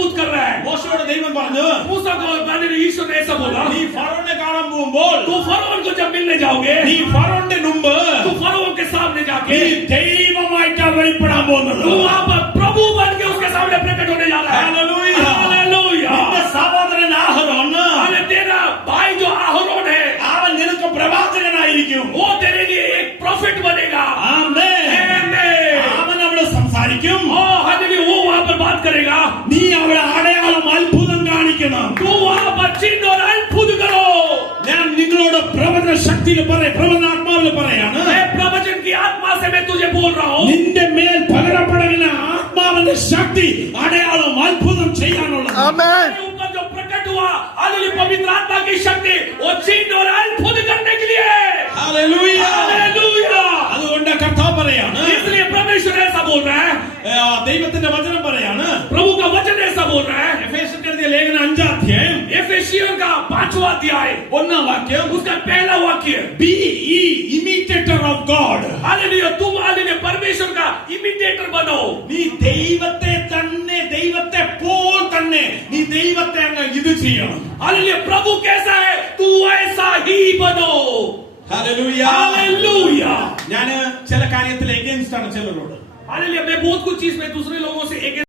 मजबूत कर रहा है। മോശയോട് ദൈവം പറഞ്ഞു, मूसा को ईश्वर ने ऐसा बोला, നീ ഫറോനെ കാണാൻ പോകുമ്പോൾ, तू फरोन को जब मिलने जाओगे, നീ ഫറോന്റെ മുമ്പ് तू फरोन के सामने जाके നീ ദൈവമായിട്ടാണ് വെളിപ്പെടാൻ പോകുന്നത്. तू वहां पर प्रभु बन के उसके सामने प्रकट होने जा रहा है। Hallelujah, hallelujah. നിന്റെ സഹോദരൻ ആഹരോൻ, अरे तेरा भाई जो आहोरोन है, അവൻ നിനക്ക് പ്രവാചകനായിരിക്കും. वो तेरे लिए एक प्रॉफिट बनेगा। ആമേൻ. आमीन। അവൻ അവിടെ സംസാരിക്കും, ओ हालेलुया, वो वहां पर बात करेगा, നീ അവിടെ അടയാളം അത്ഭുതം കാണിക്കണം. तू वहां पर चिन्ह और अद्भुत करो। ഞാൻ നിങ്ങളോട് പ്രവചന ശക്തിയിൽ പ്രവചനാത്മാവിൽ പറയാണ്, मैं प्रवचन की आत्मा से मैं तुझे बोल रहा हूँ, നിന്റെ മേൽ പകരപ്പെടുന്ന ആത്മാവിന്റെ ശക്തി അടയാളം അത്ഭുതം ചെയ്യാനുള്ളത്. तेरे ऊपर जो प्रकट हुआ हालेलुया पवित्र आत्मा की शक्ति, वो चिन्ह और अद्भुत करने के लिए है। ഹല്ലേലൂയ. हालेलुया। അതുകൊണ്ട് കർത്താവ് പറയാണ്, इसलिए परमेश्वर ऐसा बोल रहा है, ദൈവത്തിന്റെ വചനം പറയാണ്, प्रभु का वचन ऐसा बोल रहा है। എഫേസ്യർക്ക് എഴുതിയ ലേഖനം 5-ാം അധ്യായം एफेसियों का 5वां अध्याय 1-ാം വാക്യം, उसका पहला वाक्य, be ye imitator of God. Hallelujah तुम हालेलुया परमेश्वर का इमिटेटर बनो। നീ ദൈവത്തെ തന്നെ, ദൈവത്തെ പോൽ തന്നെ നീ ദൈവത്തെ അങ്ങ് ഇത് ചെയ്യണം. हालेलुया प्रभु कैसा है, तू ऐसा ही बनो। ഹല്ലേലൂയ. हालेलुया। ഞാൻ ചില കാര്യത്തിൽ എഗെയിൻസ്റ്റ് ആണ് ചിലരോട്. हालेलुया मैं बहुत कुछ चीज में दूसरे लोगों से एक